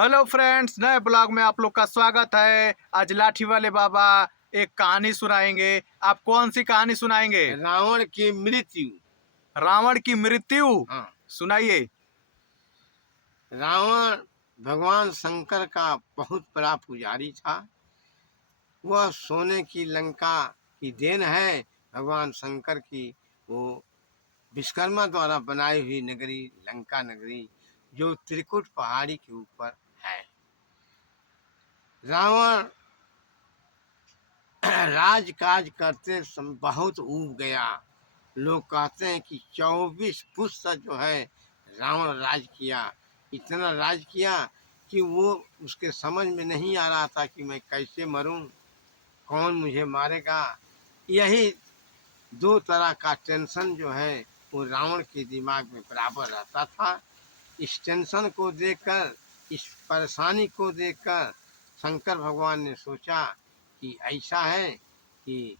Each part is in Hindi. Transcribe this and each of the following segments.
हेलो फ्रेंड्स, नए ब्लॉग में आप लोग का स्वागत है। आज लाठी वाले बाबा एक कहानी सुनाएंगे। आप कौन सी कहानी सुनाएंगे? रावण की मृत्यु। रावण की मृत्यु। हाँ, सुनाइए। रावण भगवान शंकर का बहुत बड़ा पुजारी था। वह सोने की लंका की देन है, भगवान शंकर की वो विश्वकर्मा द्वारा बनाई हुई नगरी लंका नगरी, जो त्रिकुट पहाड़ी के ऊपर है। रावण राजकाज करते समय बहुत ऊब गया। लोग कहते हैं कि 24 पुष्प जो है रावण राज किया। इतना राज किया कि वो उसके समझ में नहीं आ रहा था कि मैं कैसे मरूं, कौन मुझे मारेगा। यही दो तरह का टेंशन जो है वो रावण के दिमाग में बराबर रहता था। इस टेंशन को देखकर, इस परेशानी को देखकर शंकर भगवान ने सोचा कि ऐसा है कि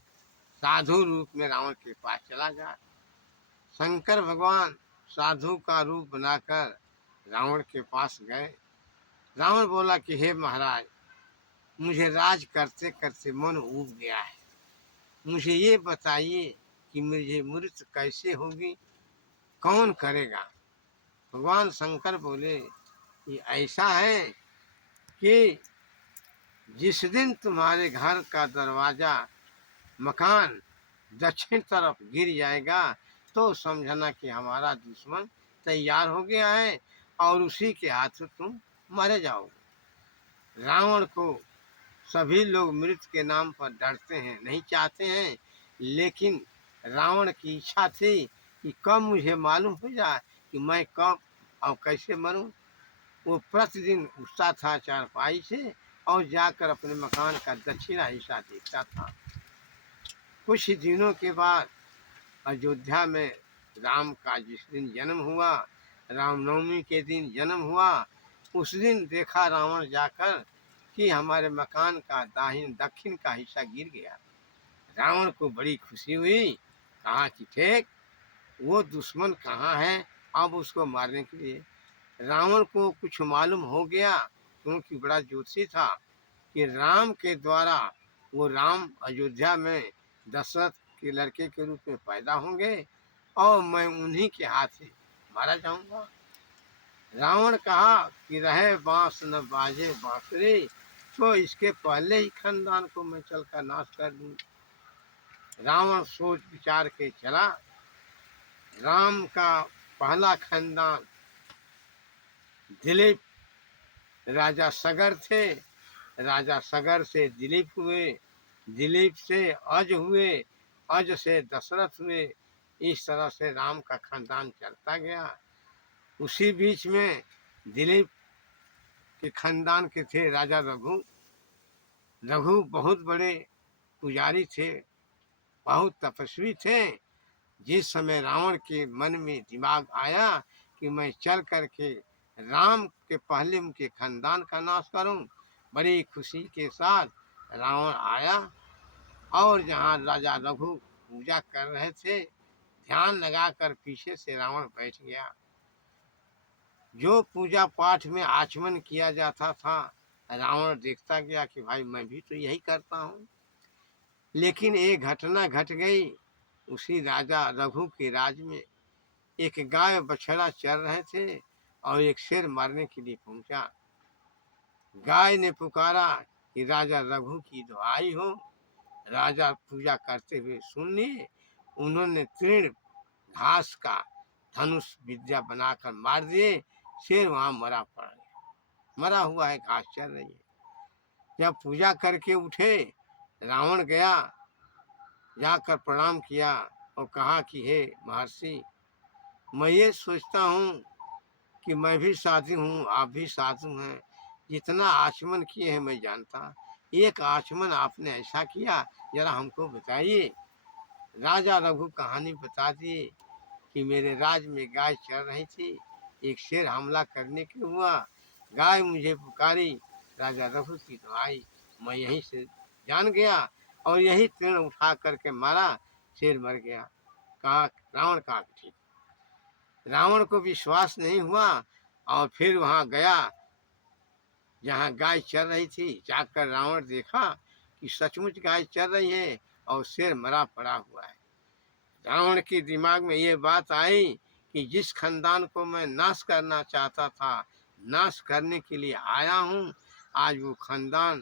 साधु रूप में रावण के पास चला जाए। शंकर भगवान साधु का रूप बनाकर रावण के पास गए। रावण बोला कि हे महाराज, मुझे राज करते करते मन ऊब गया है। मुझे ये बताइए कि मुझे मृत्यु कैसे होगी, कौन करेगा। भगवान शंकर बोले कि ऐसा है कि जिस दिन तुम्हारे घर का दरवाजा मकान दक्षिण तरफ गिर जाएगा तो समझना कि हमारा दुश्मन तैयार हो गया है और उसी के हाथ तुम मर जाओगे। रावण को सभी लोग मृत्यु के नाम पर डरते हैं, नहीं चाहते हैं, लेकिन रावण की इच्छा थी कि कब मुझे मालूम हो जाए कि मैं कब और कैसे मरूं। वो प्रतिदिन उठता था चारपाई से और जाकर अपने मकान का दक्षिणा हिस्सा देखता था। कुछ ही दिनों के बाद अयोध्या में राम का जिस दिन जन्म हुआ, रामनवमी के दिन जन्म हुआ, उस दिन देखा रावण जाकर कि हमारे मकान का दाहिन दक्षिण का हिस्सा गिर गया। रावण को बड़ी खुशी हुई। कहा कि ठीक, वो दुश्मन कहाँ है, अब उसको मारने के लिए। रावण को कुछ मालूम हो गया, क्योंकि बड़ा ज्योतिषी था, कि राम के द्वारा वो राम अयोध्या में दशरथ के लड़के के रूप में पैदा होंगे और मैं उन्हीं के हाथ से मारा जाऊंगा। रावण कहा कि रहे बांस न बाजे बांसुरी, तो इसके पहले ही खानदान को मैं चलकर नाश कर दूं। रावण सोच विचार के चला। राम का पहला खानदान दिलीप राजा सगर थे। राजा सगर से दिलीप हुए, दिलीप से अज हुए, अज से दशरथ हुए। इस तरह से राम का खानदान चलता गया। उसी बीच में दिलीप के खानदान के थे राजा रघु। रघु बहुत बड़े पुजारी थे, बहुत तपस्वी थे। जिस समय रावण के मन में दिमाग आया कि मैं चल करके राम के पहले उनके खानदान का नाश करूं, बड़ी खुशी के साथ रावण आया और जहाँ राजा रघु पूजा कर रहे थे, ध्यान लगाकर पीछे से रावण बैठ गया। जो पूजा पाठ में आचमन किया जाता था, रावण देखता गया कि भाई मैं भी तो यही करता हूँ। लेकिन एक घटना घट गई। उसी राजा रघु के राज में एक गाय बछड़ा चर रहे थे और एक शेर मारने के लिए पहुंचा। गाय ने पुकारा कि राजा रघु की दुहाई हो। राजा पूजा करते हुए सुन लिए। उन्होंने तृण घास का धनुष विद्या बनाकर मार दिए। शेर वहां मरा पड़ गया, मरा हुआ है, घास चल रही है। जब पूजा करके उठे, रावण गया, जाकर प्रणाम किया और कहा कि हे महर्षि, मैं ये सोचता हूँ कि मैं भी साधु हूँ, आप भी साधु हैं। जितना आचमन किए हैं मैं जानता, एक आचमन आपने ऐसा किया, जरा हमको बताइए। राजा रघु कहानी बता दिए कि मेरे राज में गाय चल रही थी, एक शेर हमला करने के हुआ, गाय मुझे पुकारी, राजा रघु की दुहाई, मैं यहीं से जान गया और यही तृण उठा करके मारा, शेर मर गया। कहा रावण कहा ठीक। रावण को विश्वास नहीं हुआ और फिर वहां गया जहाँ गाय चर रही थी, जाकर रावण देखा कि सचमुच गाय चर रही है और शेर मरा पड़ा हुआ है। रावण के दिमाग में ये बात आई कि जिस खानदान को मैं नाश करना चाहता था, नाश करने के लिए आया हूँ, आज वो खानदान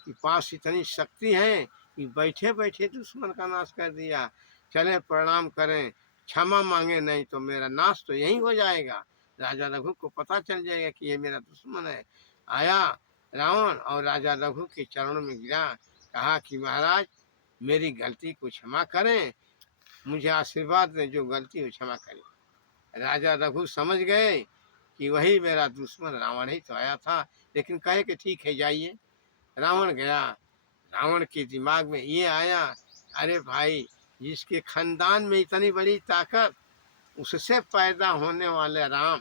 के पास इतनी शक्ति है कि बैठे बैठे दुश्मन का नाश कर दिया। चले प्रणाम करें, क्षमा मांगे, नहीं तो मेरा नाश तो यहीं हो जाएगा। राजा रघु को पता चल जाएगा कि ये मेरा दुश्मन है। आया रावण और राजा रघु के चरणों में गिरा, कहा कि महाराज मेरी गलती को क्षमा करें, मुझे आशीर्वाद दें, जो गलती हो क्षमा करें। राजा रघु समझ गए कि वही मेरा दुश्मन रावण ही तो आया था, लेकिन कहे कि ठीक है जाइए। रावण गया। रावण के दिमाग में ये आया, अरे भाई जिसके खानदान में इतनी बड़ी ताकत, उससे पैदा होने वाले राम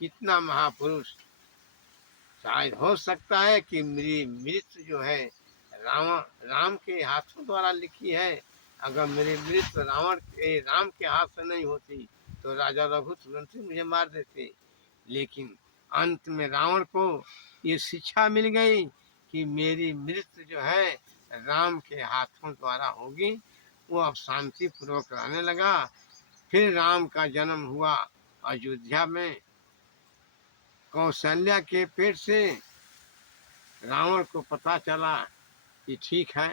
कितना महापुरुष। शायद हो सकता है कि मेरी मृत्यु जो है राम के हाथों द्वारा लिखी है। अगर मेरी मृत्यु राम के हाथ से नहीं होती तो राजा रघु तुरंत ही मुझे मार देते। लेकिन अंत में रावण को ये शिक्षा मिल गई कि मेरी मृत्यु जो है राम के हाथों द्वारा होगी। वो अब शांति पूर्वक रहने लगा। फिर राम का जन्म हुआ अयोध्या में। कौशल्या के पेट से रावण को पता चला कि ठीक है,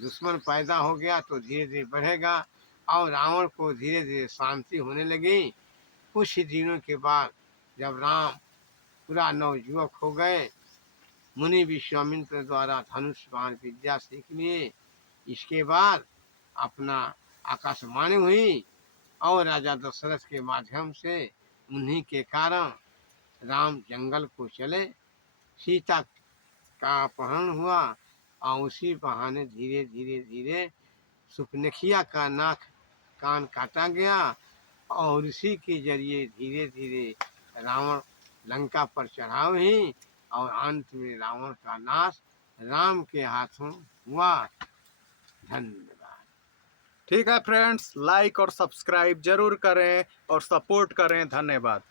दुश्मन पैदा हो गया तो धीरे धीरे बढ़ेगा, और रावण को धीरे धीरे शांति होने लगी। कुछ ही दिनों के बाद जब राम पूरा नवयुवक हो गए, मुनि विश्वामित्र द्वारा धनुष बाण विद्या सीख लिए। इसके बाद अपना आकाशवाणी हुई और राजा दशरथ के माध्यम से उन्हीं के कारण राम जंगल को चले। सीता का अपहरण हुआ और उसी बहाने धीरे धीरे धीरे सुपनेखिया का नाक कान काटा गया, और इसी के जरिए धीरे धीरे रावण लंका पर चढ़ाव ही, और अंत में रावण का नाश राम के हाथों हुआ। धन्यवाद। ठीक है फ्रेंड्स, लाइक और सब्सक्राइब जरूर करें और सपोर्ट करें। धन्यवाद।